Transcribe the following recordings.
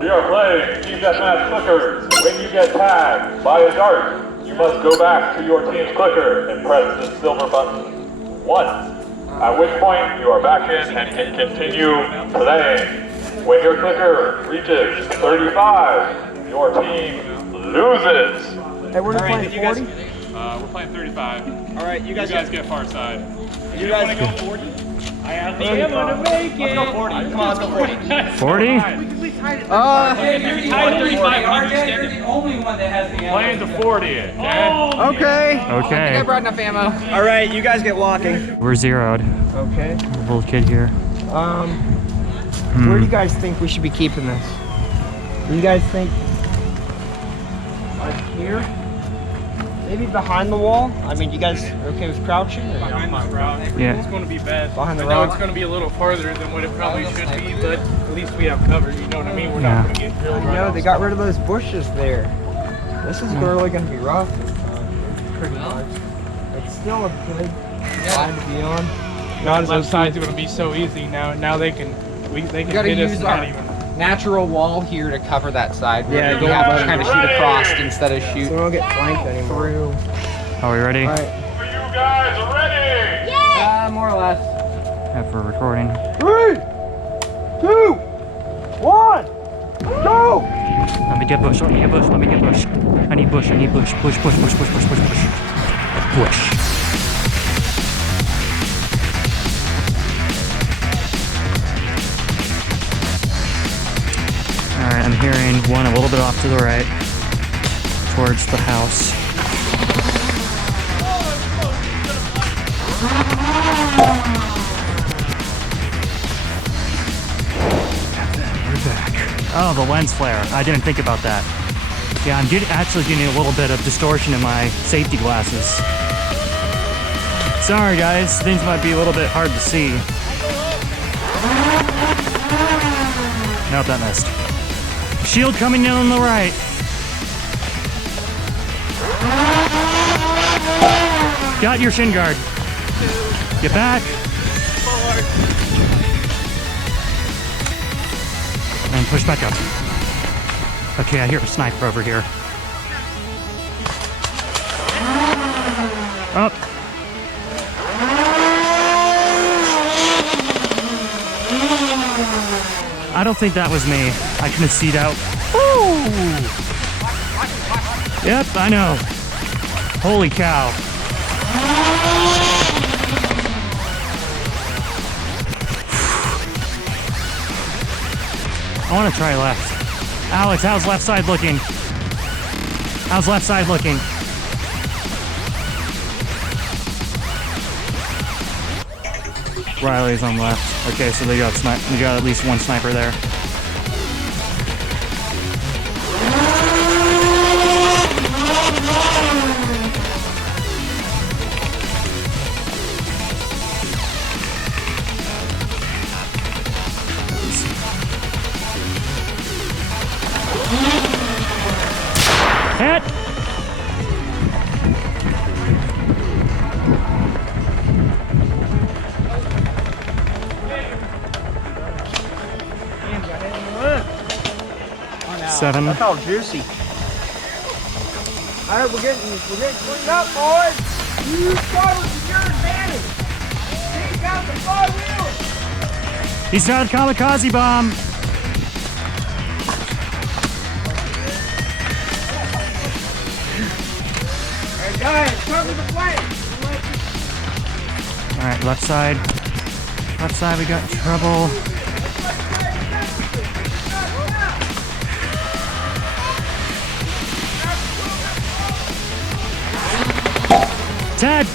We are playing Team Deathmatch clickers. When you get tagged by a dart, you must go back to your team's clicker and press the silver button once. At which point you are back in and can continue playing. When your clicker reaches 35, your team loses. Hey, we're playing 40? We're playing 35. All right, you guys get far side. You guys want to go 40? I have the ammo to make it. Let's go 40. Come on, let's go 40. 40? You're the only one that has the ammo. playing to 40. Okay. Okay. I brought enough ammo. All right, you guys get walking. We're zeroed. Okay. Little kid here. Where do you guys think we should be keeping this? Do you guys think like here? Maybe behind the wall? I mean, you guys okay with crouching? Or? Behind the rock. Yeah. It's going to be bad. Behind the I know rock? it's going to be a little farther than what it probably should be, but at least we have cover. You know what I mean? We're not going to get drilled right No, off they got rid of those bushes there. This is really going to be rough. Pretty much. It's still a good side to be on. Not as left side's going to be so easy now. Now they can hit us and not even. Natural wall here to cover that side. Yeah, we have to kind of shoot across instead of shoot So we don't get flanked anymore. through. Are we ready? All right. Are you guys ready? More or less. Yeah, for recording. 3, 2, 1, go! Let me get bush. Let me get bush. Let me get bush. I need bush. I need bush. Push, push, push, push, push, push, push. Push. Alright, I'm hearing one a little bit off to the right, towards the house. We're back. Oh, the lens flare. I didn't think about that. Yeah, I'm actually getting a little bit of distortion in my safety glasses. Sorry guys, things might be a little bit hard to see. Nope, that missed. Shield coming in on the right. Got your shin guard. Get back. And push back up. Okay, I hear a sniper over here. Up. I don't think that was me. I couldn't see it out. Ooh. Yep, I know. Holy cow. I want to try left. Alex, how's left side looking? How's left side looking? Riley's on left. Okay, so they got at least one sniper there. Hit! Seven. That's all juicy. All right, we're getting cleaned up, boys. Use cover to your advantage. Take out the 5 wheels. He's got a kamikaze bomb. All right, guys, cover the flank. All right, left side. Left side, we got trouble. Ted!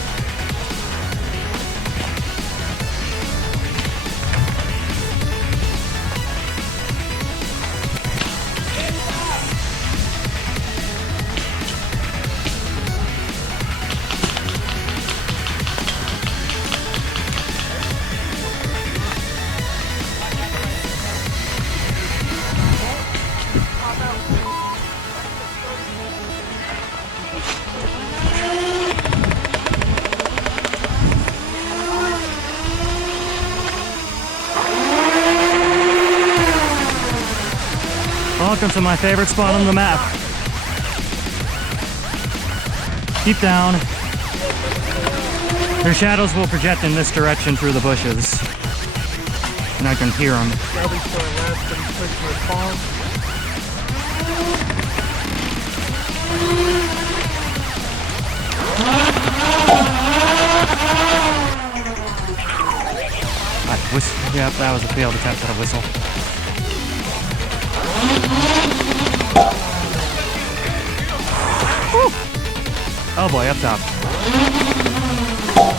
Welcome to my favorite spot on the map. Keep down. Their shadows will project in this direction through the bushes. And I can hear them. Probably for a last pretty quick response. Yeah, that was a failed attempt at a whistle. Woo. Oh boy, up top.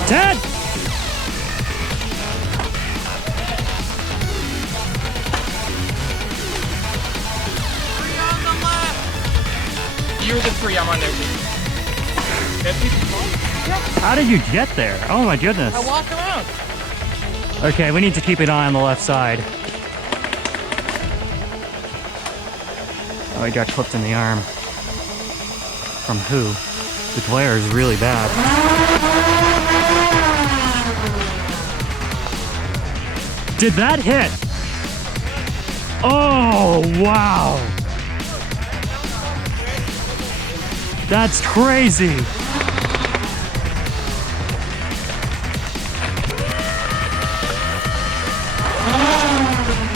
Ted! You're the three, I'm on there. How did you get there? Oh my goodness. I walk around. Okay, we need to keep an eye on the left side. Oh, he got clipped in the arm. From who? The glare is really bad. Did that hit? Oh, wow. That's crazy.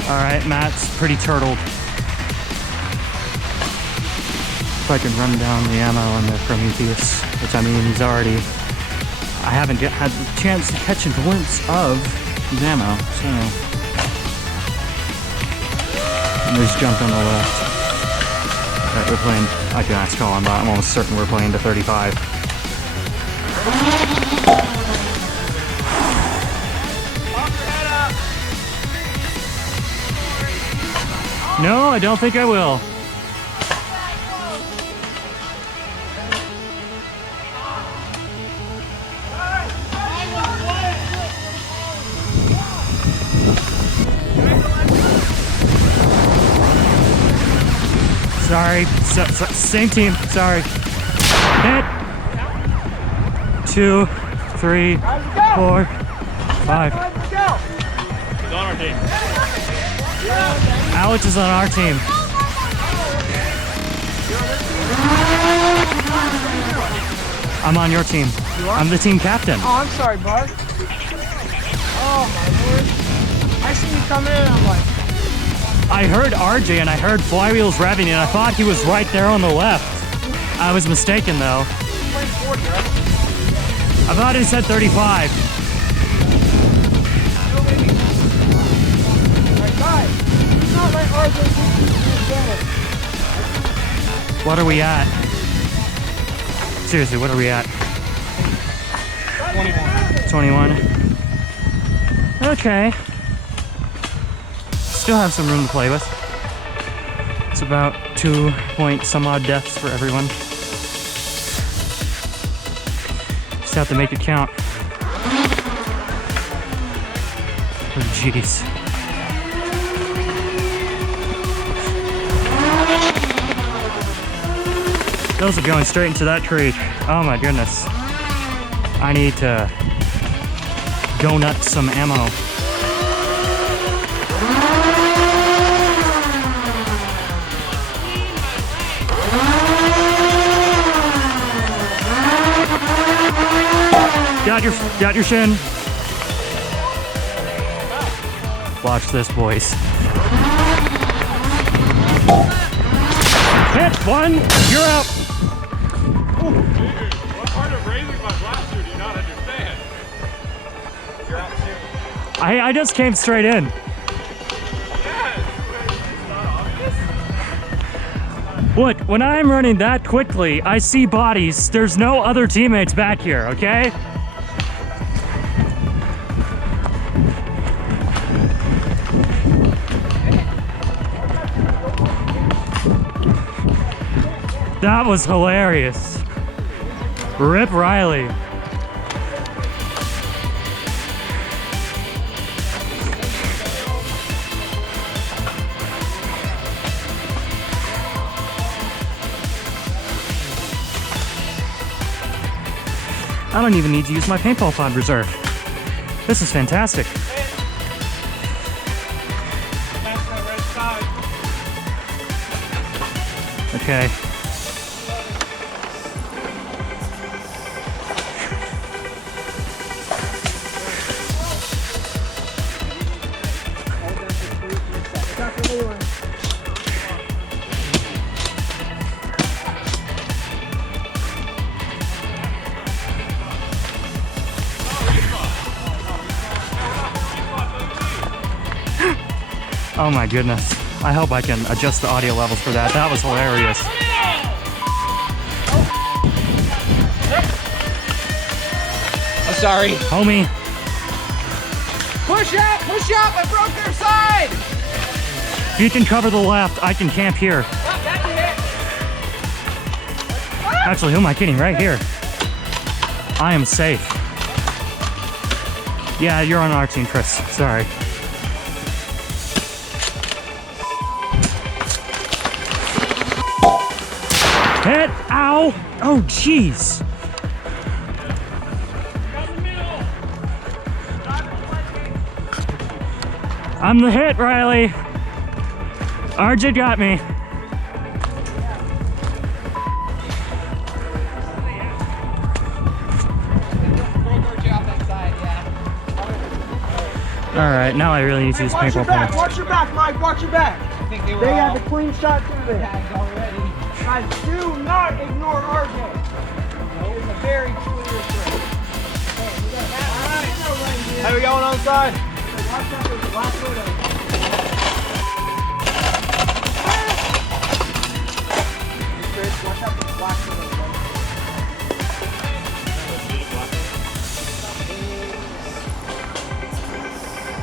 All right, Matt's pretty turtled. If I can run down the ammo on the Prometheus, which I mean, he's already... I haven't had the chance to catch a glimpse of his ammo, so... And there's junk on the left. Alright, we're playing... I can ask Colin, but I'm almost certain we're playing to 35. No, I don't think I will. Sorry, same team, sorry. Hit. 2, 3, 4, 5. He's on our team. Alex is on our team. I'm on your team. You are? I'm the team captain. Oh, I'm sorry, bud. Oh, my lord. I see you come in and I'm like... I heard RJ and I heard flywheels revving and I thought he was right there on the left. I was mistaken though. Playing 40, right? I thought it said 35. What are we at? Seriously, what are we at? 21. Okay. Still have some room to play with. It's about 2 point some odd deaths for everyone. Just have to make it count. Oh, jeez. Those are going straight into that tree. Oh my goodness. I need to go nut some ammo. Got your shin. Watch this, boys. Hit one, you're out. What part of raising my blaster do you not understand? I just came straight in. Look, when I'm running that quickly, I see bodies. There's no other teammates back here, okay? That was hilarious. Rip Riley. I don't even need to use my paintball pod reserve. This is fantastic. okay. Oh my goodness. I hope I can adjust the audio levels for that. That was hilarious. I'm sorry. Homie, Push up! Push up! I broke their side! if you can cover the left, I can camp here. Oh, that's a hit. Actually, who am I kidding? Right here. I am safe. Yeah, you're on our team, Chris. Sorry. Hit! Ow! Oh, jeez. I'm the hit, Riley. RJ got me. All right, now I really need to use Watch your paintball back, points. watch your back, Mike, watch your back. I think they were They all have a clean shot through there. tagged already. Guys, do not ignore RJ. It's a very clear threat. How we going on side? Watch out for the black widow. Chris, watch out for the black widow.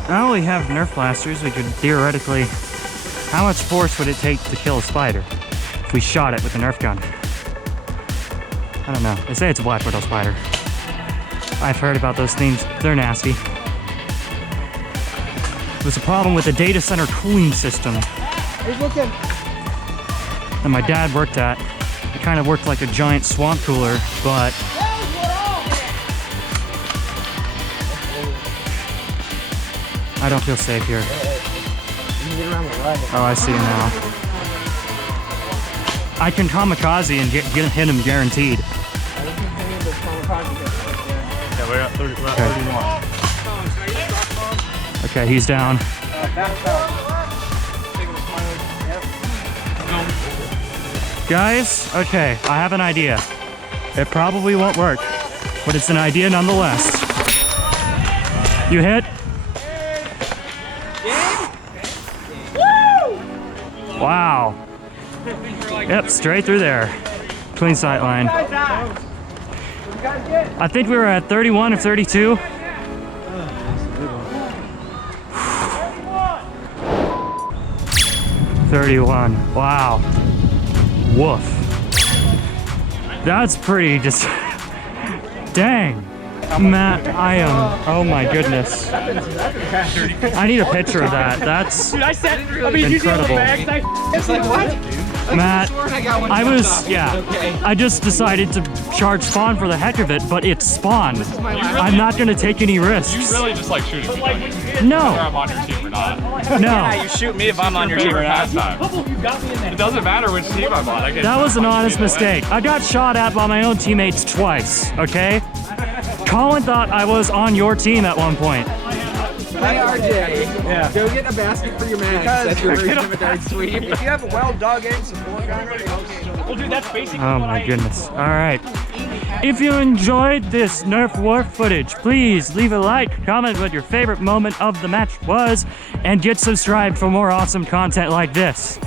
Now we have Nerf blasters, we could theoretically... How much force would it take to kill a spider if we shot it with a Nerf gun? I don't know. They say it's a black widow spider. I've heard about those things. They're nasty. It was a problem with the data center cooling system He's looking. that my dad worked at. It kind of worked like a giant swamp cooler, but... I don't feel safe here. Oh, I see now. I can kamikaze and get hit him guaranteed. Yeah, we're at 31. Okay, he's down. Guys, okay, I have an idea. It probably won't work, but it's an idea nonetheless. You hit? Wow. Yep, straight through there. Clean sight line. I think we were at 31 or 32. $31. Wow. Woof. That's pretty just... Dang. Matt, I am... Oh my goodness. I need a picture of that. That's incredible. It's like, what? Matt, I just decided to charge spawn for the heck of it, but it's spawn. I'm not gonna take any risks. You really just like shooting me, don't you? Whether No, I'm on your team or not. no. You shoot me if I'm on your team or not. It doesn't matter which team I'm on. That was an honest mistake. I got shot at by my own teammates twice, okay? Colin thought I was on your team at one point. Hey, RJ. Go get a basket for your man. That's your version of a dart sweep. If you have a wild dog egg support gun, Well, dude, that's basically Oh what my I goodness. All right. If you enjoyed this Nerf War footage, please leave a like, comment what your favorite moment of the match was, and get subscribed for more awesome content like this.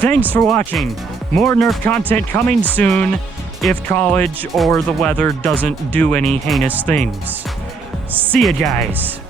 Thanks for watching. More Nerf content coming soon if college or the weather doesn't do any heinous things. See ya, guys.